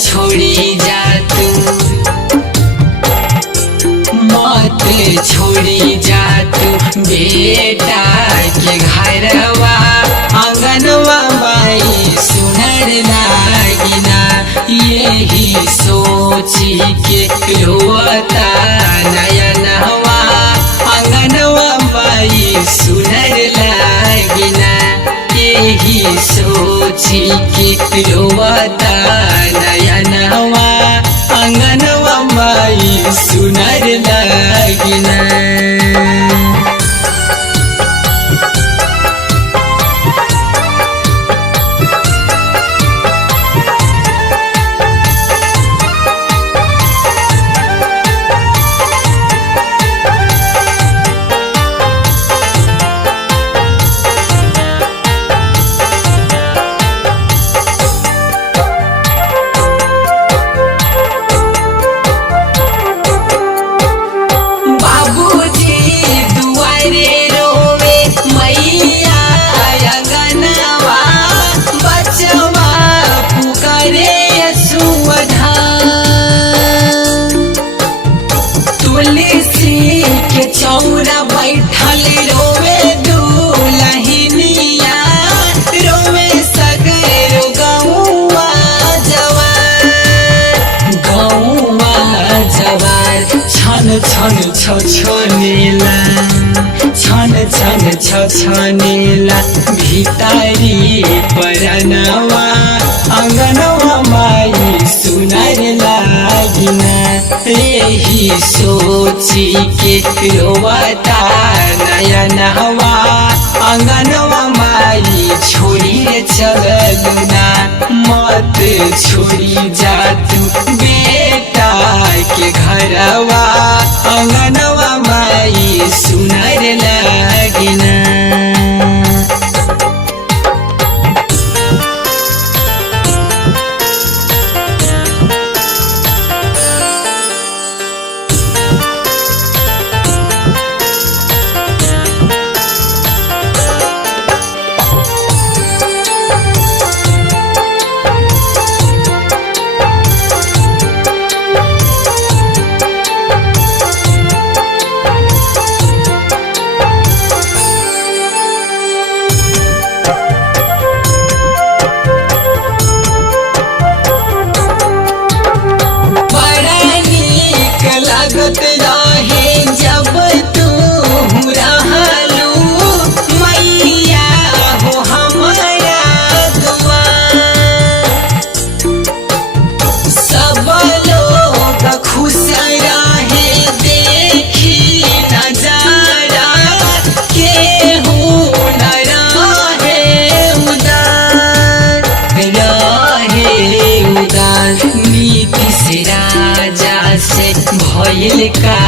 छोड़ी जा तू, मत छोड़ी जा तू बेटा के घरवा आंगनवा माई सुनर लागिना। यही सोची के रोता नयनवा आंगनवा माई सुनर लागिना। यही सोची के रोता नयनवा आंगनवा माई सुनर लागिना। चौरा बैठल रोवे दुलहिनिया, रोवे सगर गौवा जवार, गौवा जवार। छन छन छछनेला, छन छन छछनेला भितारी परनवा आंगनवा माई सुनर लागिना। यही सोची के रोता नयनवा आंगनवा माई छोड़ी चलना। मत छोड़ी जा तू बेटा के घरवा आंगनवा माई सुनर लागिना। लागत रहे जब तू रहलू मैया हो हमारा दुआर। सब लोग खुश रहे देखी नजारा, केहू न रहे उदार, रहे उदार। नीतीश राजा से भइल का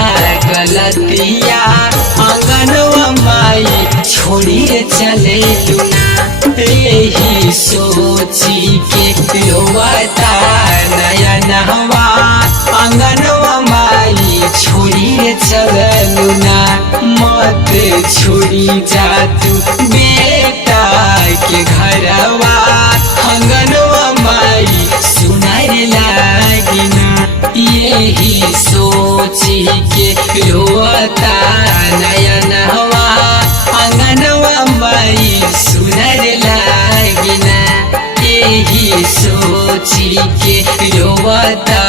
गलतिया आंगनवा माई छोड़ी चले लुना। यही सोची के रोता नयनवा आंगनवा माई छोड़ी चलना। मत छोड़ी जा तू बेटा के घरवा आंगनवा माई सुनर लागिना। यही सोची के रोता नयनवा आंगनवा माई सुनर लागिना। यही सोची के रोता